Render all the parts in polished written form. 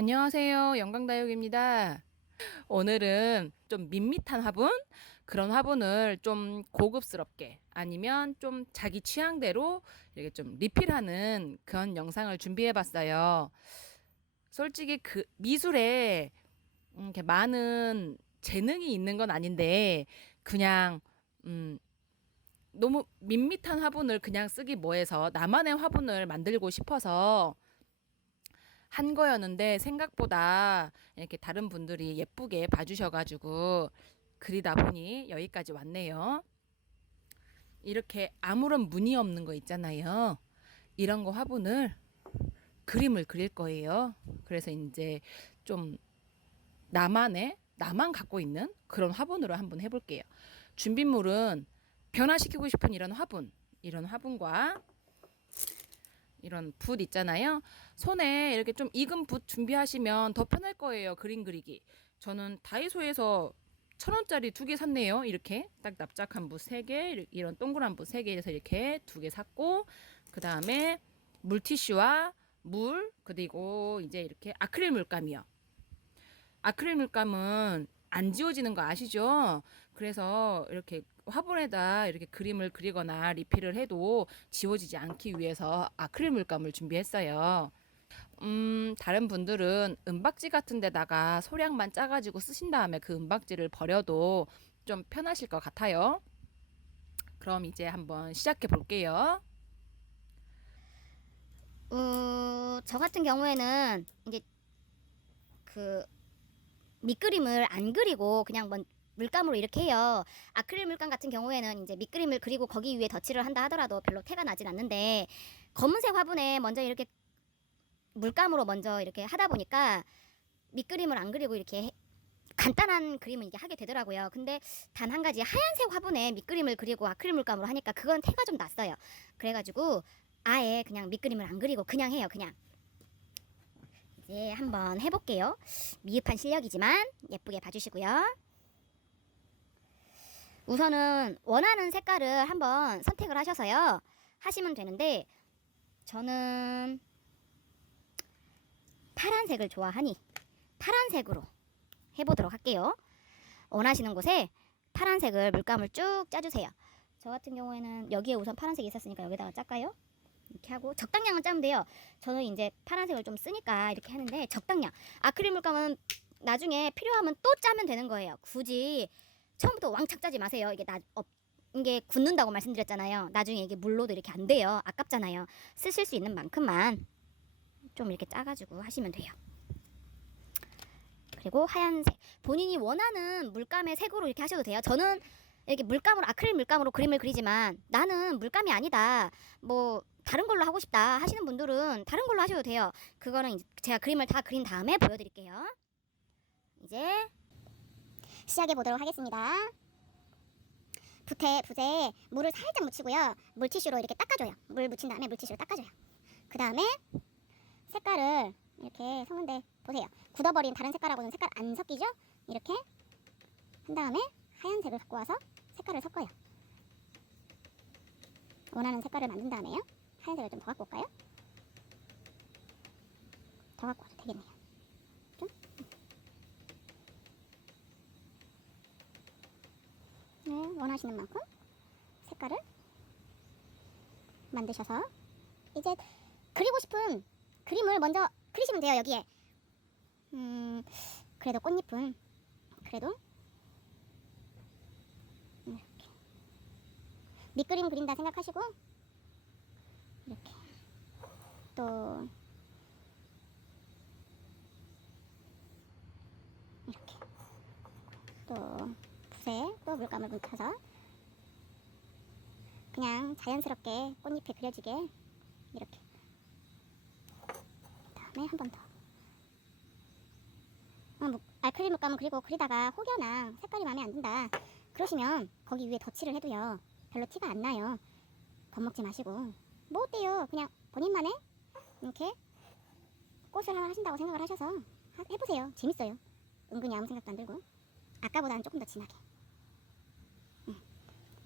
안녕하세요. 영광다육입니다. 오늘은 좀 밋밋한 화분? 그런 화분을 좀 고급스럽게 아니면 좀 자기 취향대로 이렇게 좀 리필하는 그런 영상을 준비해 봤어요. 솔직히 그 미술에 이렇게 많은 재능이 있는 건 아닌데 그냥 음 너무 밋밋한 화분을 그냥 쓰기 뭐해서 나만의 화분을 만들고 싶어서 한 거였는데 생각보다 이렇게 다른 분들이 예쁘게 봐주셔가지고 그리다 보니 여기까지 왔네요. 이렇게 아무런 무늬 없는 거 있잖아요. 이런 거 화분을 그림을 그릴 거예요. 그래서 이제 좀 나만 갖고 있는 그런 화분으로 한번 해볼게요. 준비물은 변화시키고 싶은 이런 화분과 이런 붓 있잖아요. 손에 이렇게 좀 익은 붓 준비하시면 더 편할 거예요. 그림 그리기. 저는 다이소에서 1,000원짜리 2개 샀네요. 이렇게 딱 납작한 붓 3개, 이런 동그란 붓 3개에서 이렇게 2개 샀고, 그 다음에 물티슈와 물, 그리고 이제 이렇게 아크릴 물감이요. 아크릴 물감은 안 지워지는 거 아시죠? 그래서 이렇게 화분에다 이렇게 그림을 그리거나 리필을 해도 지워지지 않기 위해서 아크릴 물감을 준비했어요. 다른 분들은 은박지 같은 데다가 소량만 짜가지고 쓰신 다음에 그 은박지를 버려도 좀 편하실 것 같아요. 그럼 이제 한번 시작해 볼게요. 저 같은 경우에는 이제 그 밑그림을 안 그리고 그냥 물감으로 이렇게 해요. 아크릴 물감 같은 경우에는 이제 밑그림을 그리고 거기 위에 덧칠을 한다 하더라도 별로 태가 나진 않는데, 검은색 화분에 먼저 이렇게 물감으로 먼저 이렇게 하다 보니까 밑그림을 안 그리고 이렇게 간단한 그림을 이게 하게 되더라고요. 근데 단 한 가지, 하얀색 화분에 밑그림을 그리고 아크릴 물감으로 하니까 그건 태가 좀 났어요. 그래가지고 아예 그냥 밑그림을 안 그리고 그냥 해요. 그냥 이제 한번 해볼게요. 미흡한 실력이지만 예쁘게 봐주시고요. 우선은 원하는 색깔을 한번 선택을 하셔서요 하시면 되는데, 저는 파란색을 좋아하니 파란색으로 해보도록 할게요. 원하시는 곳에 파란색을 물감을 쭉 짜주세요. 저 같은 경우에는 여기에 우선 파란색이 있었으니까 여기다가 짤까요? 이렇게 하고 적당량은 짜면 돼요. 저는 이제 파란색을 좀 쓰니까 이렇게 하는데 적당량. 아크릴 물감은 나중에 필요하면 또 짜면 되는 거예요. 굳이 처음부터 왕창 짜지 마세요. 이게 굳는다고 말씀드렸잖아요. 나중에 이게 물로도 이렇게 안 돼요. 아깝잖아요. 쓰실 수 있는 만큼만 좀 이렇게 짜가지고 하시면 돼요. 그리고 하얀색, 본인이 원하는 물감의 색으로 이렇게 하셔도 돼요. 저는 이렇게 물감으로, 아크릴 물감으로 그림을 그리지만 나는 물감이 아니다, 뭐 다른 걸로 하고 싶다 하시는 분들은 다른 걸로 하셔도 돼요. 그거는 이제 제가 그림을 다 그린 다음에 보여드릴게요. 이제 시작해 보도록 하겠습니다. 붓에 물을 살짝 묻히고요. 물티슈로 이렇게 닦아줘요. 물 묻힌 다음에 물티슈로 닦아줘요. 그 다음에 색깔을 이렇게 섞는데 보세요. 굳어버린 다른 색깔하고는 색깔 안 섞이죠? 이렇게 한 다음에 하얀색을 갖고 와서 색깔을 섞어요. 원하는 색깔을 만든 다음에요. 하얀색을 좀 더 갖고 올까요? 더 갖고 와도 되겠네요. 좀? 네, 원하시는 만큼 색깔을 만드셔서 이제 그리고 싶은 그림을 먼저 그리시면 돼요. 여기에 그래도 꽃잎은 그래도 이렇게 밑그림 그린다 생각하시고 이렇게 또 이렇게 또 붓에 또 물감을 묻혀서 그냥 자연스럽게 꽃잎에 그려지게 이렇게 다음에 한 번 더 알크릴 물감은 그리고 그리다가 혹여나 색깔이 마음에 안 든다 그러시면 거기 위에 덧칠을 해도요 별로 티가 안 나요. 겁먹지 마시고 뭐 어때요, 그냥 본인만의 이렇게 꽃을 하나 하신다고 생각을 하셔서 해보세요. 재밌어요. 은근히 아무 생각도 안 들고 아까보다는 조금 더 진하게,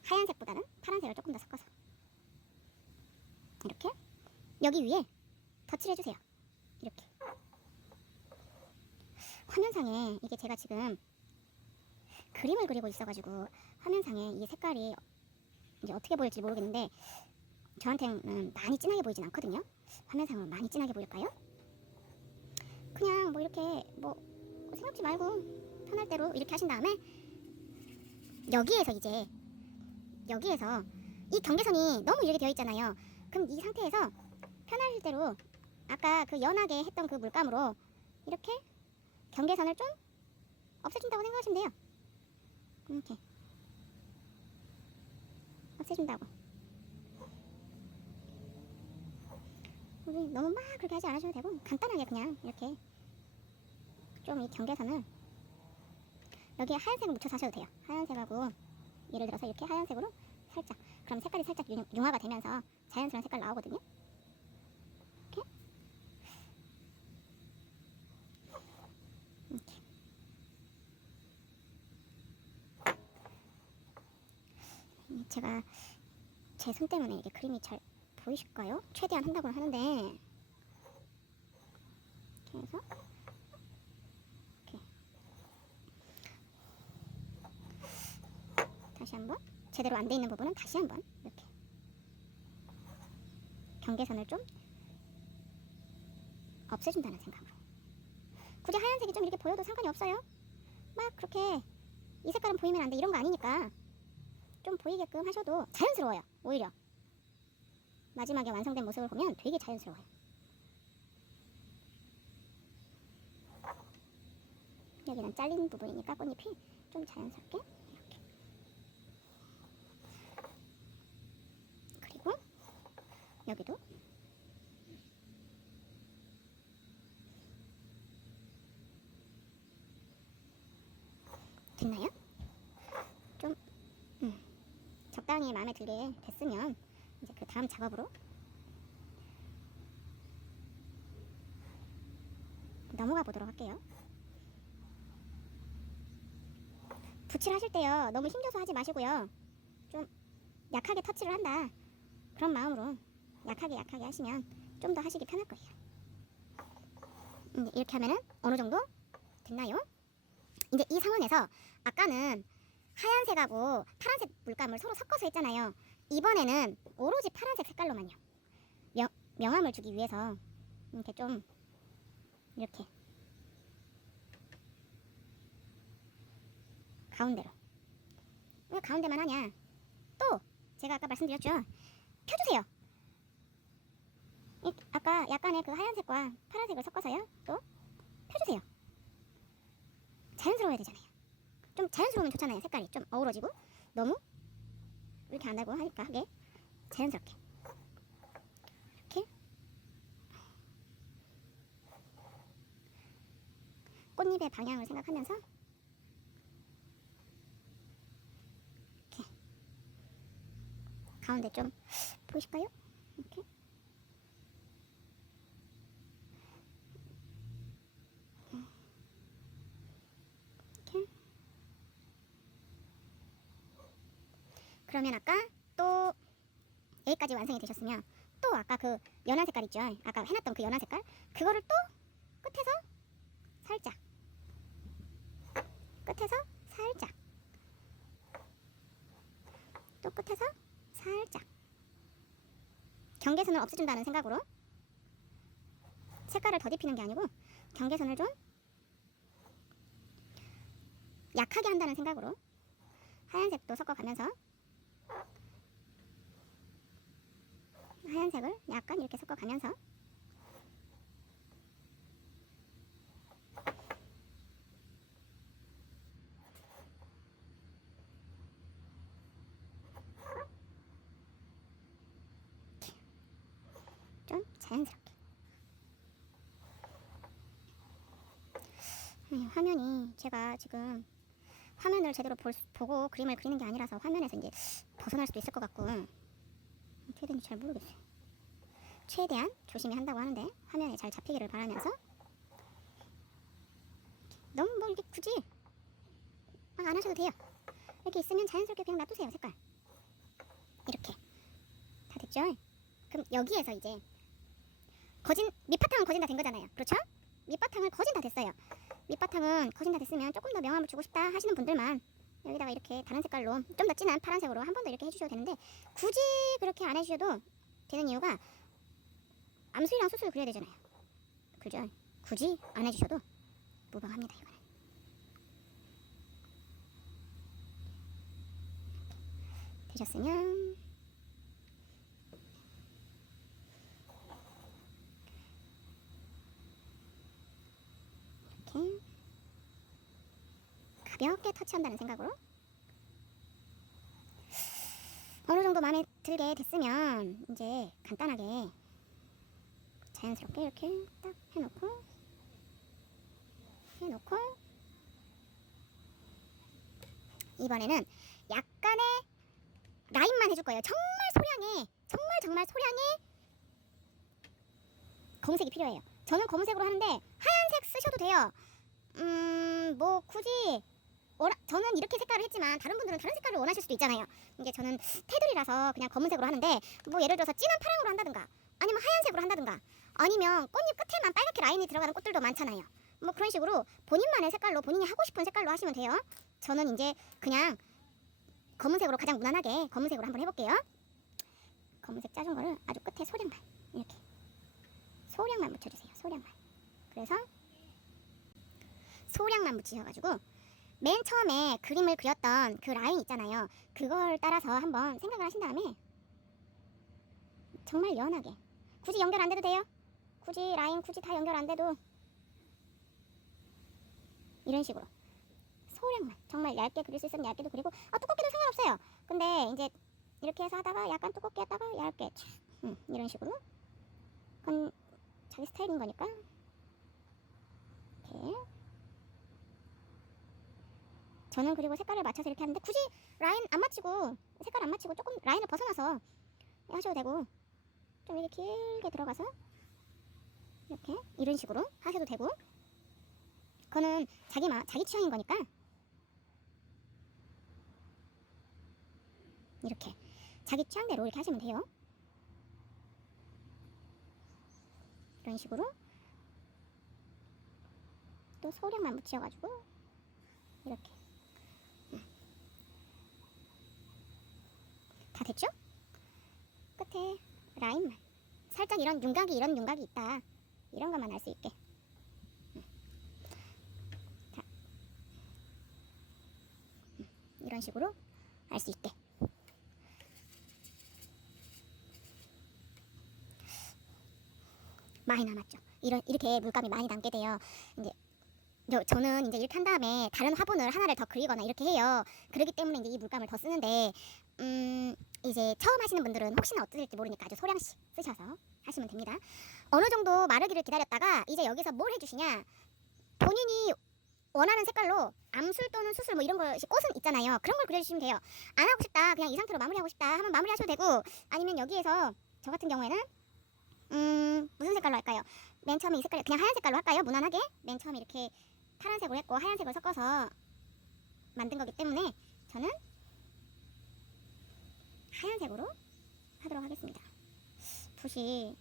하얀색보다는 파란색을 조금 더 섞어서 이렇게 여기 위에 덧칠해주세요. 이렇게 화면상에 이게 제가 지금 그림을 그리고 있어가지고 화면상에 이 색깔이 이제 어떻게 보일지 모르겠는데 저한테는 많이 진하게 보이진 않거든요. 화면상으로 많이 진하게 보일까요? 그냥 뭐 이렇게 뭐 생각지 말고 편할 대로 이렇게 하신 다음에 여기에서 이 경계선이 너무 이렇게 되어 있잖아요. 그럼 이 상태에서 편하실 대로 아까 그 연하게 했던 그 물감으로 이렇게 경계선을 좀 없애준다고 생각하시면 돼요. 이렇게 없애준다고. 우리 너무 막 그렇게 하지 않으셔도 되고 간단하게 그냥 이렇게 좀 이 경계선을 여기에 하얀색을 묻혀서 하셔도 돼요. 하얀색하고 예를 들어서 이렇게 하얀색으로 살짝, 그럼 색깔이 살짝 융화가 되면서 자연스러운 색깔 나오거든요. 이렇게 제가 제 손 때문에 이게 그림이 잘 보이실까요? 최대한 한다고는 하는데 이렇게 해서 이렇게 다시 한번 제대로 안 돼 있는 부분은 다시 한번 이렇게 경계선을 좀 없애준다는 생각으로. 굳이 하얀색이 좀 이렇게 보여도 상관이 없어요. 막 그렇게 이 색깔은 보이면 안 돼 이런 거 아니니까 좀 보이게끔 하셔도 자연스러워요. 오히려 마지막에 완성된 모습을 보면 되게 자연스러워요. 여기는 잘린 부분이니까 꽃잎이 좀 자연스럽게 이렇게. 그리고 여기도 됐나요? 좀 적당히 마음에 들게 됐으면 이제 그 다음 작업으로 넘어가 보도록 할게요. 붓칠하실 때요 너무 힘줘서 하지 마시고요. 좀 약하게 터치를 한다 그런 마음으로 약하게 하시면 좀 더 하시기 편할 거예요. 이렇게 하면은 어느 정도 됐나요? 이제 이 상황에서 아까는 하얀색하고 파란색 물감을 서로 섞어서 했잖아요. 이번에는 오로지 파란색 색깔로만요. 명암을 주기 위해서 이렇게 좀 이렇게 가운데로. 왜 가운데만 하냐? 또 제가 아까 말씀드렸죠. 펴주세요. 아까 약간의 그 하얀색과 파란색을 섞어서요. 또 펴주세요. 자연스러워야 되잖아요. 좀 자연스러우면 좋잖아요. 색깔이 좀 어우러지고 너무 이렇게 안 하고 하니까 하게 자연스럽게 이렇게 꽃잎의 방향을 생각하면서 이렇게 가운데 좀 보이실까요? 이렇게 이렇게 그러면 아까 또 여기까지 완성이 되셨으면 또 아까 그 연한 색깔 있죠? 아까 해놨던 그 연한 색깔 그거를 또 끝에서 살짝 또 끝에서 살짝 경계선을 없애준다는 생각으로 색깔을 더딥히는 게 아니고 경계선을 좀 약하게 한다는 생각으로 하얀색도 섞어가면서 하얀색을 약간 이렇게 섞어가면서 좀 자연스럽게 화면이 제가 지금 화면을 제대로 보고 그림을 그리는 게 아니라서 화면에서 이제 벗어날 수도 있을 것 같고 어떻게 되는지 잘 모르겠어요. 최대한 조심히 한다고 하는데 화면에 잘 잡히기를 바라면서 너무 뭐 이렇게 굳이 막 안 하셔도 돼요. 이렇게 있으면 자연스럽게 그냥 놔두세요. 색깔 이렇게 다 됐죠? 그럼 여기에서 이제 밑바탕은 거진 다 된 거잖아요. 그렇죠? 밑바탕을 거진 다 됐어요. 밑바탕을 색상은 거진 다 됐으면 조금 더 명암을 주고 싶다 하시는 분들만 여기다가 이렇게 다른 색깔로 좀 더 진한 파란색으로 한 번 더 이렇게 해주셔도 되는데, 굳이 그렇게 안 해주셔도 되는 이유가 암술이랑 수술 그려야 되잖아요. 그죠? 굳이 안 해주셔도 무방합니다. 이거는 되셨으면 이렇게 가볍게 터치한다는 생각으로 어느 정도 마음에 들게 됐으면 이제 간단하게 자연스럽게 이렇게 딱 해놓고 이번에는 약간의 라인만 해줄 거예요. 정말 소량의 검은색이 필요해요. 저는 검은색으로 하는데 하얀색 쓰셔도 돼요. 뭐 굳이 저는 이렇게 색깔을 했지만 다른 분들은 다른 색깔을 원하실 수도 있잖아요. 이게 저는 테두리라서 그냥 검은색으로 하는데, 뭐 예를 들어서 진한 파랑으로 한다든가 아니면 하얀색으로 한다든가 아니면 꽃잎 끝에만 빨갛게 라인이 들어가는 꽃들도 많잖아요. 뭐 그런 식으로 본인만의 색깔로, 본인이 하고 싶은 색깔로 하시면 돼요. 저는 이제 그냥 검은색으로 가장 무난하게 검은색으로 한번 해볼게요. 검은색 짜준 거를 아주 끝에 소량만 이렇게 소량만 묻혀주세요. 소량만. 그래서 소량만 묻히셔가지고 맨 처음에 그림을 그렸던 그 라인 있잖아요. 그걸 따라서 한번 생각을 하신 다음에 정말 연하게, 굳이 연결 안 돼도 돼요. 굳이 라인 굳이 다 연결 안 돼도 이런 식으로 소량만, 정말 얇게 그릴 수 있으면 얇게도 그리고 두껍게도 상관없어요. 근데 이제 이렇게 해서 하다가 약간 두껍게 했다가 얇게 이런 식으로, 그건 자기 스타일인 거니까 이렇게. 저는 그리고 색깔을 맞춰서 이렇게 하는데 굳이 라인 안 맞추고 색깔 안 맞추고 조금 라인을 벗어나서 하셔도 되고, 좀 이렇게 길게 들어가서 이렇게 이런 식으로 하셔도 되고, 그거는 자기 취향인 거니까 이렇게 자기 취향대로 이렇게 하시면 돼요. 이런 식으로 또 소량만 묻혀가지고 이렇게 다 됐죠? 끝에 라인만 살짝 이런 윤곽이 있다, 이런 것만 알 수 있게. 자, 이런 식으로 알 수 있게. 많이 남았죠. 이렇게 물감이 많이 남게 돼요. 이제 저는 이제 이렇게 한 다음에 다른 화분을 하나를 더 그리거나 이렇게 해요. 그렇기 때문에 이제 이 물감을 더 쓰는데, 이제 처음 하시는 분들은 혹시나 어떨지 모르니까 아주 소량씩 쓰셔서 하시면 됩니다. 어느 정도 마르기를 기다렸다가 이제 여기서 뭘 해주시냐, 본인이 원하는 색깔로 암술 또는 수술 뭐 이런 것이 꽃은 있잖아요. 그런 걸 그려주시면 돼요. 안 하고 싶다, 그냥 이 상태로 마무리하고 싶다 하면 마무리하셔도 되고, 아니면 여기에서 저 같은 경우에는 무슨 색깔로 할까요? 맨 처음에 이 색깔 그냥 하얀 색깔로 할까요? 무난하게 맨 처음에 이렇게 파란색으로 했고 하얀색을 섞어서 만든 거기 때문에 저는 하얀색으로 하도록 하겠습니다. 붓이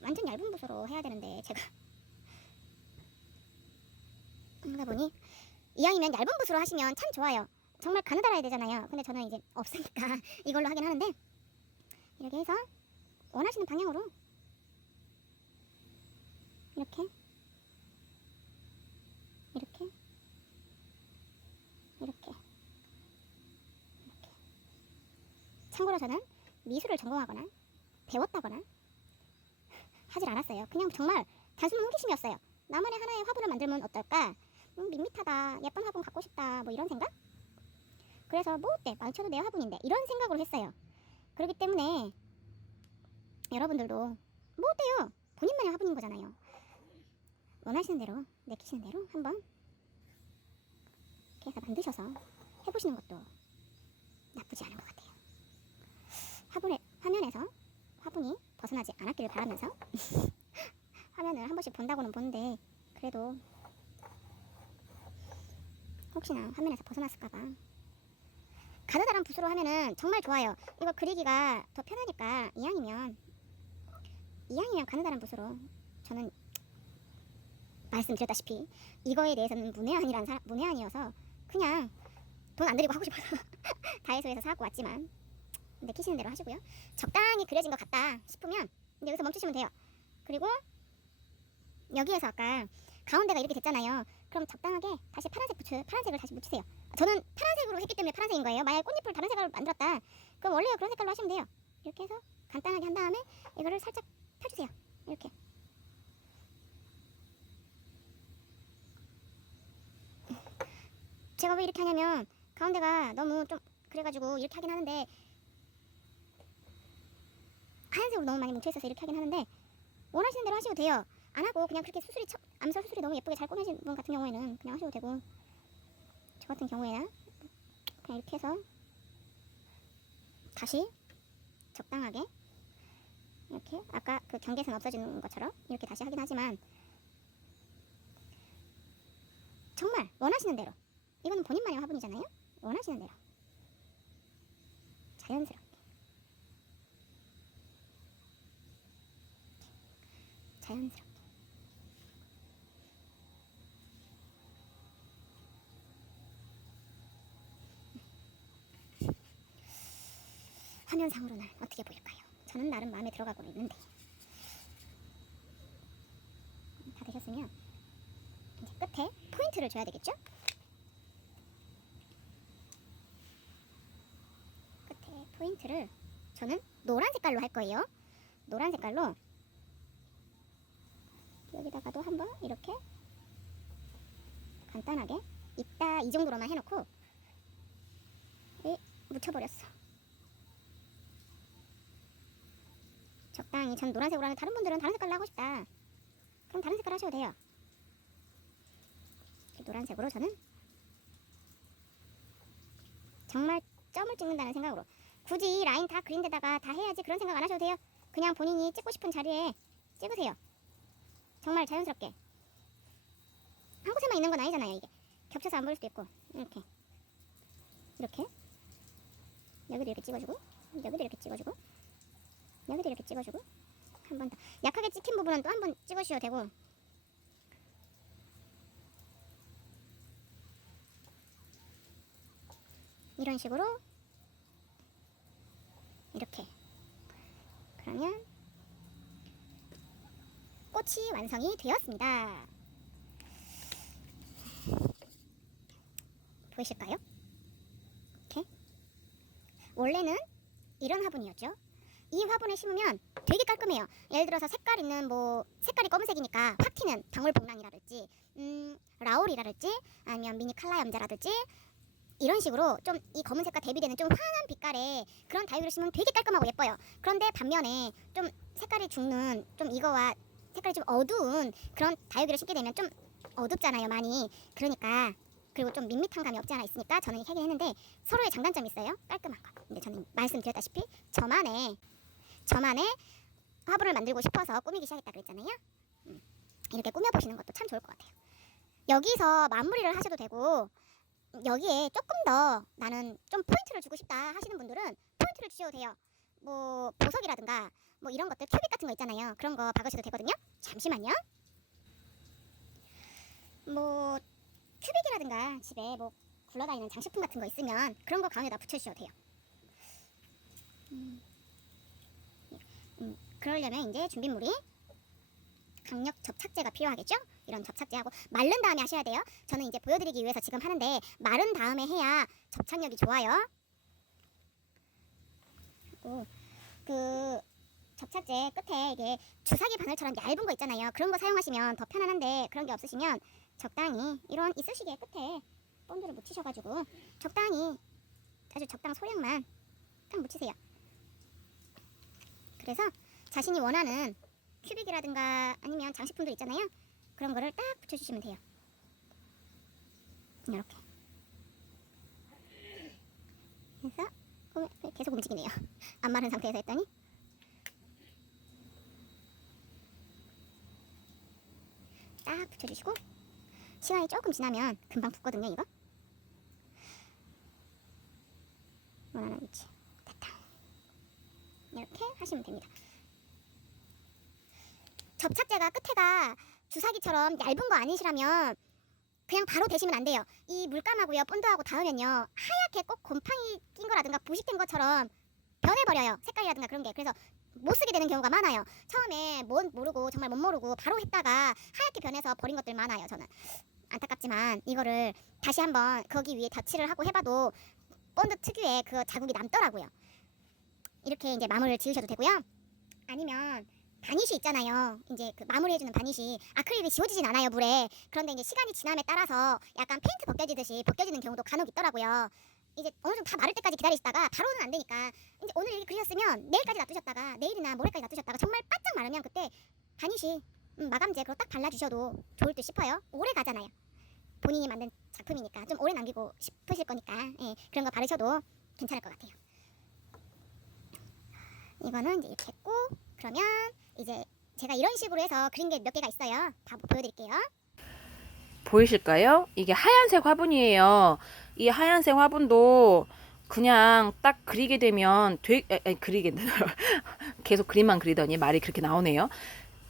완전 얇은 붓으로 해야 되는데 제가 하다 보니 이왕이면 얇은 붓으로 하시면 참 좋아요. 정말 가느다라야 되잖아요. 근데 저는 이제 없으니까 이걸로 하긴 하는데, 이렇게 해서 원하시는 방향으로 이렇게 참고로 저는 미술을 전공하거나 배웠다거나 하질 않았어요. 그냥 정말 단순한 호기심이었어요. 나만의 하나의 화분을 만들면 어떨까? 밋밋하다, 예쁜 화분 갖고 싶다, 뭐 이런 생각? 그래서 뭐 어때? 망쳐도 내 화분인데, 이런 생각으로 했어요. 그렇기 때문에 여러분들도 뭐 어때요? 본인만의 화분인 거잖아요. 원하시는 대로, 내키시는 대로 한번 이렇게 해서 만드셔서 해보시는 것도 나쁘지 않은 것 같아요. 화면에서 화분이 벗어나지 않았기를 바라면서 화면을 한 번씩 본다고는 보는데, 그래도 혹시나 화면에서 벗어났을까봐 가느다란 붓으로 하면은 정말 좋아요. 이거 그리기가 더 편하니까 이왕이면 가느다란 붓으로 저는 말씀드렸다시피 이거에 대해서는 문외한이어서 그냥 돈 안 들이고 하고 싶어서 다이소에서 사갖고 왔지만 내키시는 대로 하시고요. 적당히 그려진 것 같다 싶으면 여기서 멈추시면 돼요. 그리고 여기에서 아까 가운데가 이렇게 됐잖아요. 그럼 적당하게 다시 파란색을 다시 묻히세요. 저는 파란색으로 했기 때문에 파란색인 거예요. 만약에 꽃잎을 다른 색깔로 만들었다, 그럼 원래 그런 색깔로 하시면 돼요. 이렇게 해서 간단하게 한 다음에 이거를 살짝 펴주세요. 이렇게. 제가 왜 이렇게 하냐면 가운데가 너무 좀 그래가지고 이렇게 하긴 하는데 하얀색으로 너무 많이 뭉쳐있어서 이렇게 하긴 하는데 원하시는 대로 하셔도 돼요. 안 하고 그냥 그렇게 암살 수술이 너무 예쁘게 잘 꺼내신 분 같은 경우에는 그냥 하셔도 되고, 저 같은 경우에는 그냥 이렇게 해서 다시 적당하게 이렇게 아까 그 경계선 없어지는 것처럼 이렇게 다시 하긴 하지만 정말 원하시는 대로, 이거는 본인만의 화분이잖아요. 원하시는 대로 자연스럽게 화면상으로는 어떻게 보일까요? 저는 나름 마음에 들어가고 있는데. 다 되셨으면 이제 끝에 포인트를 줘야 되겠죠? 끝에 포인트를 저는 노란 색깔로 할 거예요. 노란 색깔로 여기다가도 한번 이렇게 간단하게 이따 이 정도로만 해놓고 묻혀버렸어. 적당히. 전 노란색으로 하는데 다른 분들은 다른 색깔로 하고 싶다, 그럼 다른 색깔 하셔도 돼요. 노란색으로 저는 정말 점을 찍는다는 생각으로, 굳이 라인 다 그린 데다가 다 해야지 그런 생각 안 하셔도 돼요. 그냥 본인이 찍고 싶은 자리에 찍으세요. 정말 자연스럽게. 한 곳에만 있는 건 아니잖아요. 이게 겹쳐서 안 보일 수도 있고. 이렇게 여기도 이렇게 찍어주고, 여기도 이렇게 찍어주고, 여기도 이렇게 찍어주고, 한 번 더 약하게 찍힌 부분은 또 한 번 찍으셔도 되고, 이런 식으로 이렇게. 그러면 꽃이 완성이 되었습니다. 보이실까요? 이렇게. 원래는 이런 화분이었죠. 이 화분에 심으면 되게 깔끔해요. 예를 들어서 색깔이 검은색이니까 확 튀는 방울복랑이라든지 라울이라든지 아니면 미니 칼라염자라든지 이런 식으로 좀 이 검은색과 대비되는 좀 환한 빛깔의 그런 다육이를 심으면 되게 깔끔하고 예뻐요. 그런데 반면에 좀 색깔이 죽는, 좀 이거와 색깔이 좀 어두운 그런 다육이를 심게 되면 좀 어둡잖아요, 많이. 그러니까, 그리고 좀 밋밋한 감이 없지 않아 있으니까 저는 이렇게 하긴 했는데 서로의 장단점이 있어요. 깔끔한 거. 근데 저는 말씀드렸다시피 저만의 화분을 만들고 싶어서 꾸미기 시작했다 그랬잖아요. 이렇게 꾸며보시는 것도 참 좋을 것 같아요. 여기서 마무리를 하셔도 되고, 여기에 조금 더 나는 좀 포인트를 주고 싶다 하시는 분들은 포인트를 주셔도 돼요. 뭐 보석이라든가 뭐 이런 것들, 큐빅 같은 거 있잖아요. 그런 거 박으셔도 되거든요. 잠시만요. 뭐 큐빅이라든가 집에 뭐 굴러다니는 장식품 같은 거 있으면 그런 거 가운데다 붙여주셔도 돼요. 그러려면 이제 준비물이 강력 접착제가 필요하겠죠? 이런 접착제하고 마른 다음에 하셔야 돼요. 저는 이제 보여드리기 위해서 지금 하는데 마른 다음에 해야 접착력이 좋아요. 그리고 그 접착제 끝에 이게 주사기 바늘처럼 얇은 거 있잖아요. 그런 거 사용하시면 더 편안한데 그런 게 없으시면 적당히 이런 이쑤시개 끝에 본드를 묻히셔가지고 적당히 아주 적당 소량만 딱 묻히세요. 그래서 자신이 원하는 큐빅이라든가 아니면 장식품들 있잖아요. 그런 거를 딱 붙여주시면 돼요. 이렇게 해서 계속 움직이네요. 안 마른 상태에서 했더니. 딱 붙여주시고 시간이 조금 지나면 금방 붙거든요. 이거 원하는 위치 됐다. 이렇게 하시면 됩니다. 접착제가 끝에가 주사기처럼 얇은 거 아니시라면 그냥 바로 대시면 안 돼요. 이 물감하고요 본드하고 닿으면요 하얗게 꼭 곰팡이 낀 거라든가 부식된 것처럼 변해버려요. 색깔이라든가 그런 게. 그래서 못 쓰게 되는 경우가 많아요. 처음에 뭔 모르고 정말 못 모르고 바로 했다가 하얗게 변해서 버린 것들 많아요. 저는 안타깝지만 이거를 다시 한번 거기 위에 덧칠을 하고 해봐도 본드 특유의 그 자국이 남더라고요. 이렇게 이제 마무리를 지으셔도 되고요. 아니면 바니쉬 있잖아요. 이제 그 마무리해주는 바니쉬. 아크릴이 지워지진 않아요 물에. 그런데 이제 시간이 지남에 따라서 약간 페인트 벗겨지듯이 벗겨지는 경우도 간혹 있더라고요. 이제 어느 정도 다 마를 때까지 기다리시다가 바로는 안 되니까 이제 오늘 이렇게 그리셨으면 내일까지 놔두셨다가 내일이나 모레까지 놔두셨다가 정말 바짝 마르면 그때 바니쉬 마감제 그거 딱 발라주셔도 좋을 듯 싶어요. 오래 가잖아요. 본인이 만든 작품이니까 좀 오래 남기고 싶으실 거니까 예, 그런 거 바르셔도 괜찮을 것 같아요. 이거는 이제 이렇게 했고 그러면 이제 제가 이런 식으로 해서 그린 게 몇 개가 있어요. 다 보여드릴게요. 보이실까요? 이게 하얀색 화분이에요. 이 하얀색 화분도 그냥 딱 그리게 되면 그리게 계속 그림만 그리더니 말이 그렇게 나오네요.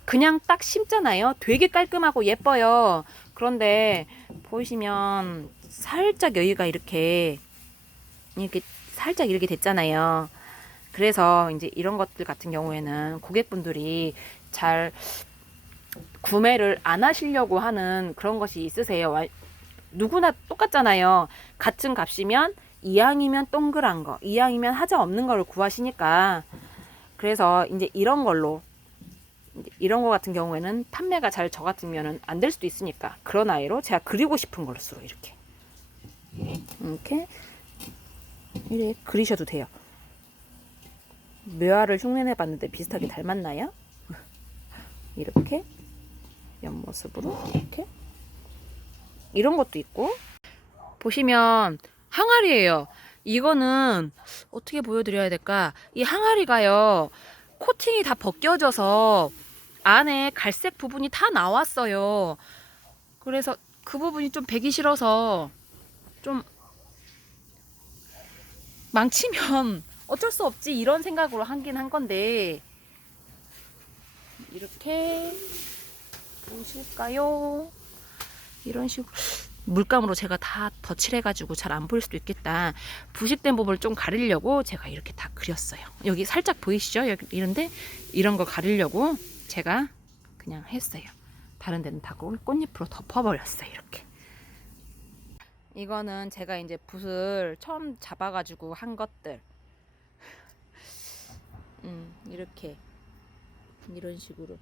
그냥 딱 심잖아요. 되게 깔끔하고 예뻐요. 그런데 보이시면 살짝 여기가 이렇게 살짝 이렇게 됐잖아요. 그래서 이제 이런 것들 같은 경우에는 고객분들이 잘 구매를 안 하시려고 하는 그런 것이 있으세요. 누구나 똑같잖아요. 같은 값이면 이왕이면 동그란 거, 이왕이면 하자 없는 거를 구하시니까. 그래서 이제 이런 걸로 이런 거 같은 경우에는 판매가 잘 저 같으면 안 될 수도 있으니까 그런 아이로 제가 그리고 싶은 것으로 이렇게 그리셔도 돼요. 묘화를 흉내내 봤는데 비슷하게 닮았나요? 이렇게 옆모습으로 이렇게 이런 것도 있고 보시면 항아리예요. 이거는 어떻게 보여드려야 될까? 이 항아리가요 코팅이 다 벗겨져서 안에 갈색 부분이 다 나왔어요. 그래서 그 부분이 좀 배기 싫어서 좀 망치면 어쩔 수 없지 이런 생각으로 하긴 한 건데 이렇게 보실까요? 이런 식으로 물감으로 제가 다 덧칠해가지고 잘 안 보일 수도 있겠다. 부식된 부분을 좀 가리려고 제가 이렇게 다 그렸어요. 여기 살짝 보이시죠? 여기 이런데 이런 거 가리려고 제가 그냥 했어요. 다른 데는 다 꽃잎으로 덮어버렸어요. 이렇게. 이거는 제가 이제 붓을 처음 잡아가지고 한 것들. 이렇게 이런 식으로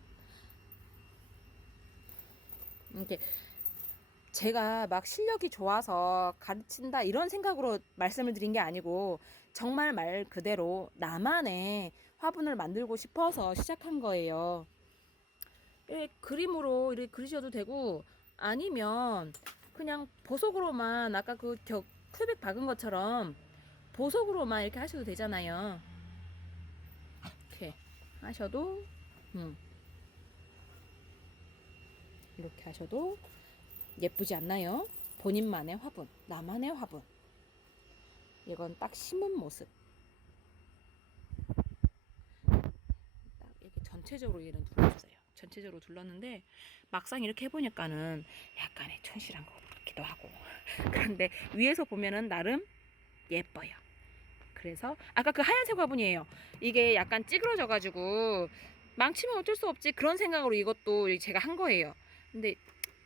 이렇게 제가 막 실력이 좋아서 가르친다 이런 생각으로 말씀을 드린 게 아니고 정말 말 그대로 나만의 화분을 만들고 싶어서 시작한 거예요. 그림으로 이렇게 그리셔도 되고 아니면 그냥 보석으로만 아까 그 큐빅 박은 것처럼 보석으로만 이렇게 하셔도 되잖아요. 이렇게 하셔도 이렇게 하셔도 예쁘지 않나요? 본인만의 화분, 나만의 화분. 이건 딱 심은 모습. 딱 이렇게 전체적으로 얘는 둘러주세요. 전체적으로 둘렀는데 막상 이렇게 해보니까는 약간의 촌실한 것 같기도 하고 그런데 위에서 보면은 나름 예뻐요. 그래서 아까 그 하얀색 화분이에요. 이게 약간 찌그러져가지고 망치면 어쩔 수 없지 그런 생각으로 이것도 제가 한 거예요. 근데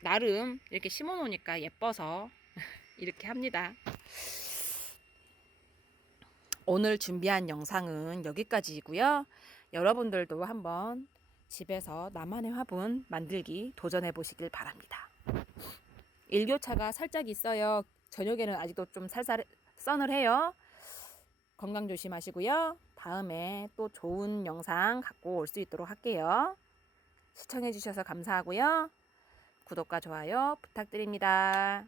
나름 이렇게 심어 놓으니까 예뻐서 이렇게 합니다. 오늘 준비한 영상은 여기까지이고요. 여러분들도 한번 집에서 나만의 화분 만들기 도전해 보시길 바랍니다. 일교차가 살짝 있어요. 저녁에는 아직도 좀 살살 서늘해요. 건강 조심하시고요. 다음에 또 좋은 영상 갖고 올 수 있도록 할게요. 시청해 주셔서 감사하고요. 구독과 좋아요 부탁드립니다.